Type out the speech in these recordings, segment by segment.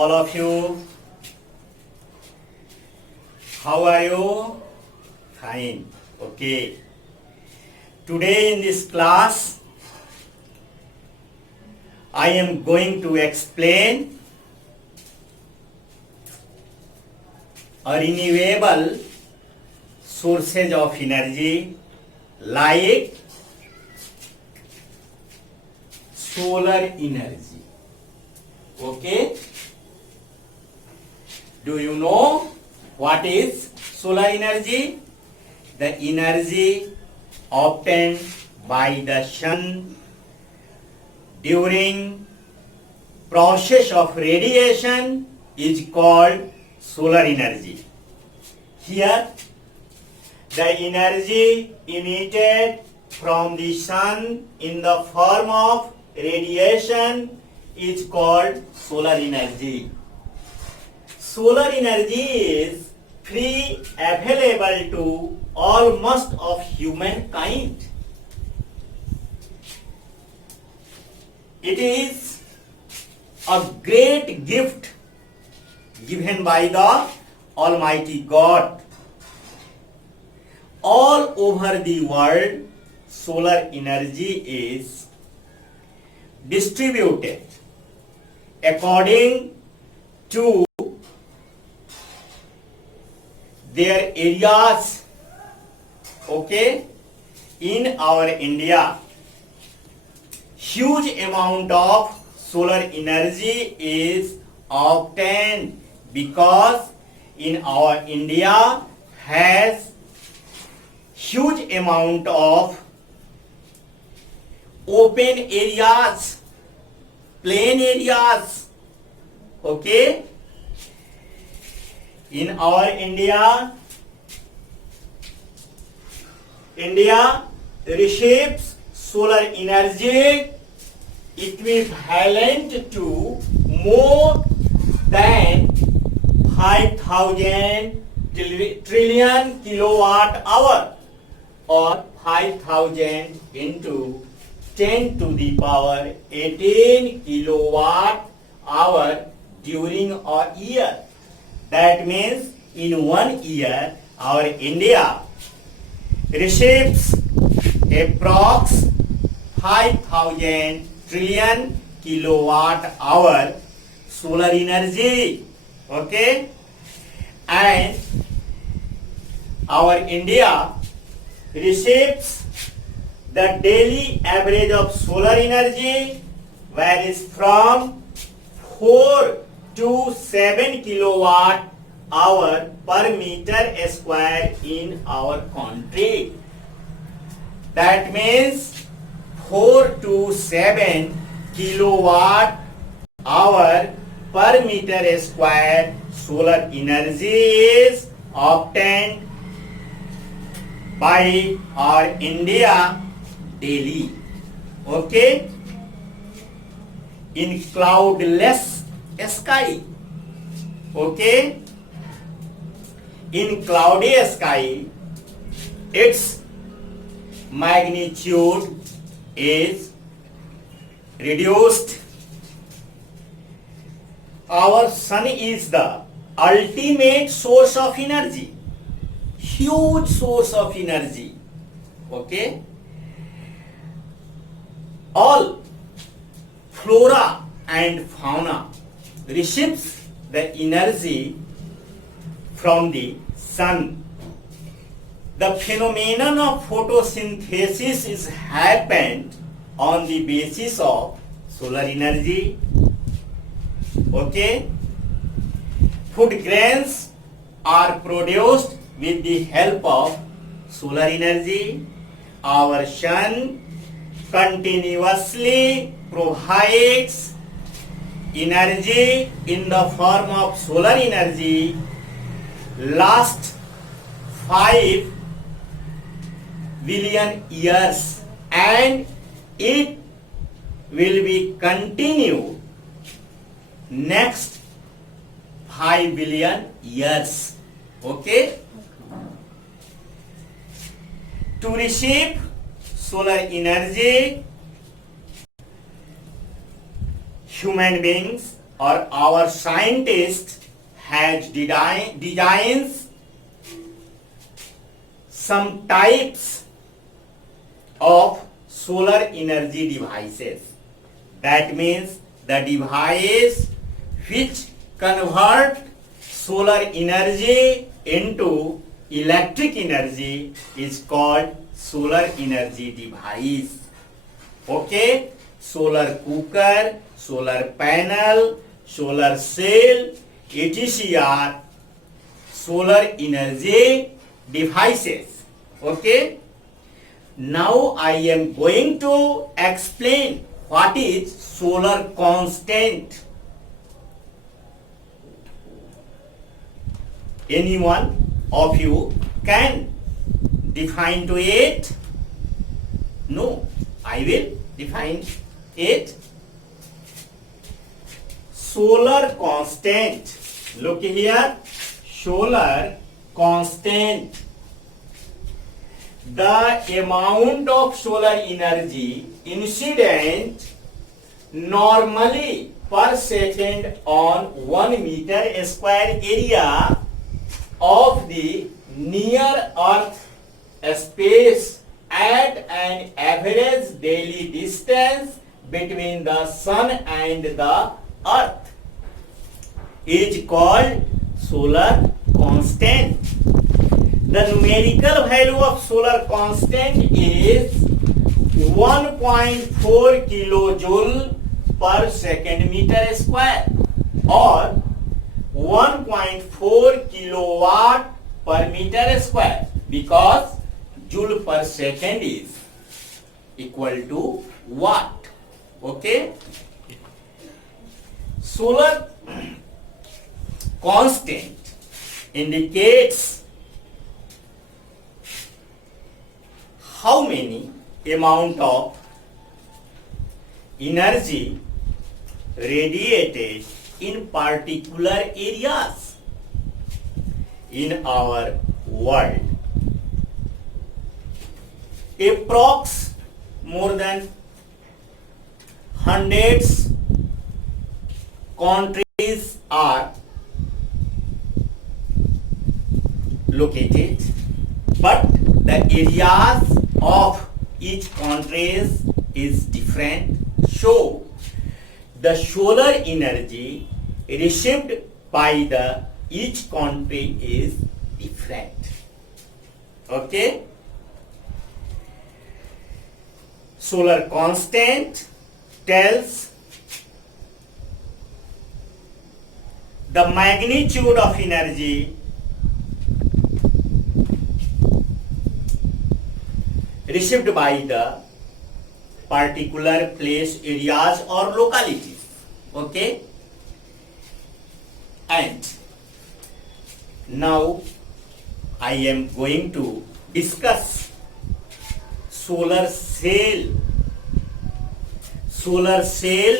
all of you. How are you? Fine. Okay. Today in this class, I am going to explain a renewable sources of energy like solar energy. Okay? Do you know what is solar energy? The energy obtained by the sun during process of radiation is called solar energy. Here, the energy emitted from the sun in the form of radiation is called solar energy. Solar energy is free available to almost of humankind. It is a great gift given by the Almighty God. All over the world, solar energy is distributed according to their areas. Okay, in our India, huge amount of solar energy is obtained because in our India has huge amount of open areas, plain areas. Okay, in our India receives solar energy equivalent to more than 5,000 trillion kilowatt hour, or 5,000 into 10 to the power 18 kilowatt hour during a year. That means in 1 year our India receives approx 5,000 trillion kilowatt hour solar energy. Okay, and our India receives the daily average of solar energy varies from 4 to 7 kilowatt hour per meter square in our country. That means 4 to 7 kilowatt hour per meter square solar energy is obtained by our India daily. Okay, in cloudless sky. Okay, in cloudy sky, its magnitude is reduced. Our sun is the ultimate source of energy, huge source of energy. Okay, all flora and fauna receives the energy from the sun. The phenomenon of photosynthesis is happened on the basis of solar energy. Okay, food grains are produced with the help of solar energy. Our sun continuously provides energy in the form of solar energy. Last 5 billion years, and it will be continued next 5 billion years. Okay, to receive solar energy, human beings or our scientist has designs some types of solar energy devices. That means the device which convert solar energy into electric energy is called solar energy device. Okay, solar cooker, solar panel, solar cell, etc. are solar energy devices. Okay, now I am going to explain what is solar constant. Anyone of you can define to it? No, I will define it. Solar constant. Look here. Solar constant. The amount of solar energy incident normally per second on 1 meter square area of the near earth space at an average daily distance between the sun and the earth is called solar constant. The numerical value of solar constant is 1.4 kilojoule per second meter square or 1.4 kilowatt per meter square, because joule per second is equal to watt. Okay, solar constant indicates how many amount of energy radiated in particular areas in our world. Approx more than hundreds countries are located, but the areas of each countries is different. So the solar energy received by the each country is different. Okay, solar constant tells the magnitude of energy received by the particular place, areas or localities. Okay, and now I am going to discuss solar cell. Solar cell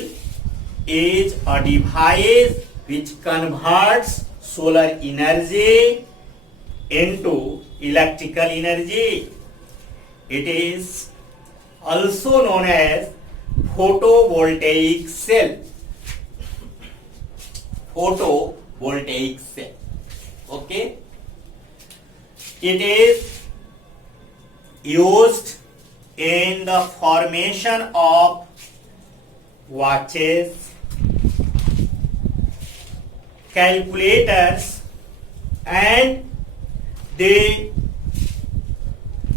is a device which converts solar energy into electrical energy. It is also known as photovoltaic cell. Photovoltaic cell. Okay, it is used in the formation of watches, calculators, and the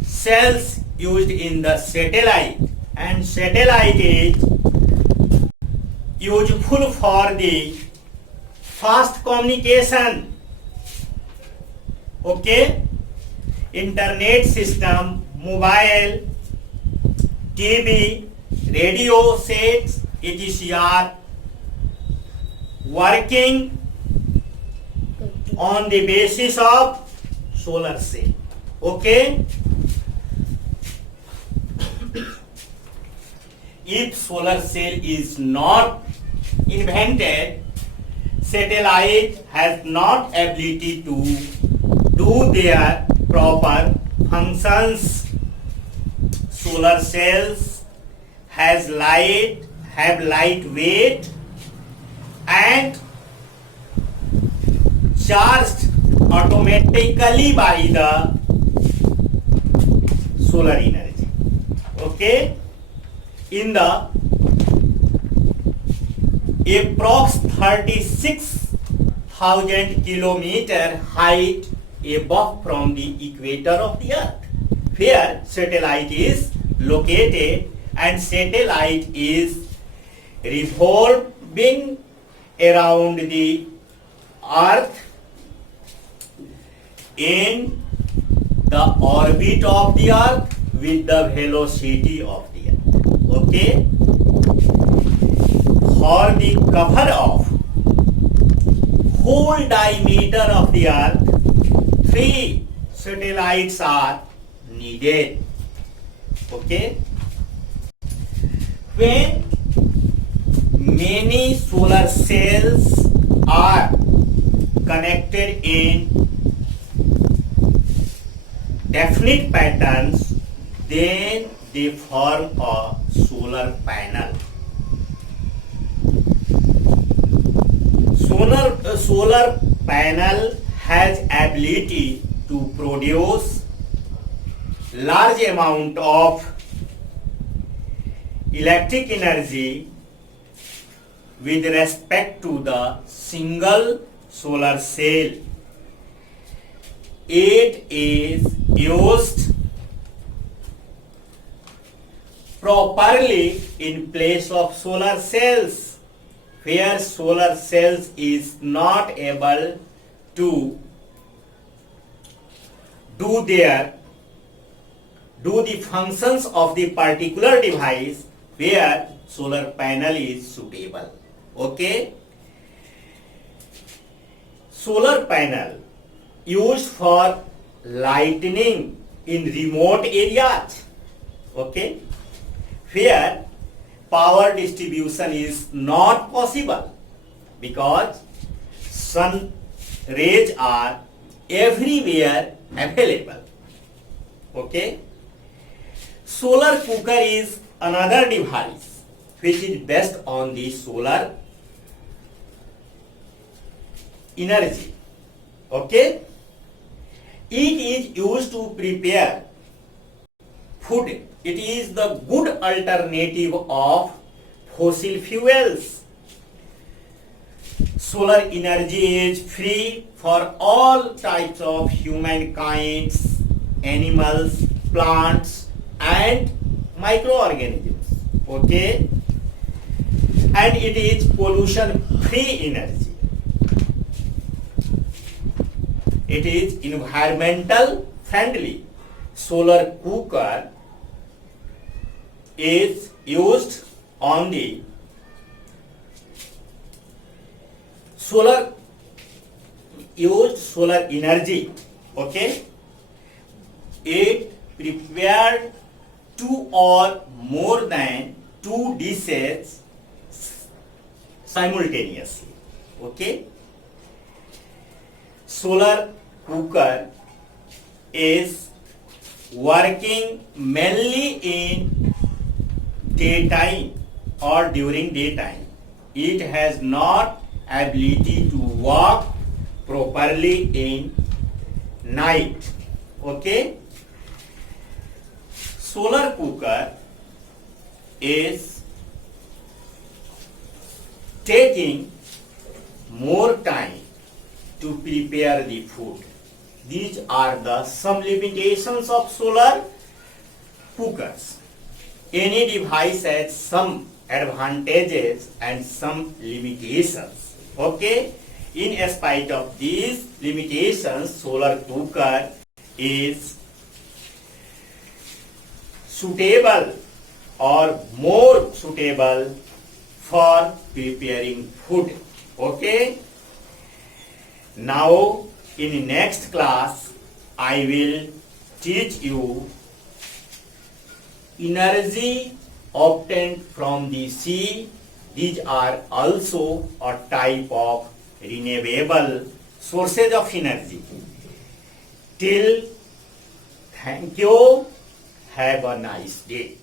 cells used in the satellite, and satellite is useful for the fast communication. Okay, internet system, mobile, TV, radio sets, etc. are working on the basis of solar cell. Okay, if solar cell is not invented, satellite has not ability to do their proper functions. Solar cells have light weight and charged automatically by the solar energy. Okay, in the approx 36,000 kilometer height above from the equator of the earth, where satellite is located, and satellite is revolving around the earth in the orbit of the earth with the velocity of the earth. Okay, for the cover of whole diameter of the earth, 3 satellites are needed. Okay, when many solar cells are connected in definite patterns, then they form a solar panel. Solar panel has ability to produce large amount of electric energy with respect to the single solar cell. It is used properly in place of solar cells, where solar cells is not able to do the functions of the particular device, where solar panel is suitable. Okay, solar panel used for lighting in remote areas. Okay, where power distribution is not possible because sun rays are everywhere available. Okay, solar cooker is another device which is based on the solar energy. Okay, it is used to prepare food. It is the good alternative of fossil fuels. Solar energy is free for all types of humankind, animals, plants and microorganisms. Okay, and it is pollution free energy. It is environmental friendly. Solar cooker is used on the solar energy. Okay, it prepared 2 or more than 2 dishes simultaneously. Okay, solar cooker is working mainly in daytime or during daytime. It has not ability to work properly in night. Okay, solar cooker is taking more time to prepare the food. These are the some limitations of solar cookers. Any device has some advantages and some limitations. Okay, in spite of these limitations, solar cooker is suitable or more suitable for preparing food. Okay, now in next class I will teach you energy obtained from the sea. These are also a type of renewable sources of energy. Till, thank you. Have a nice day.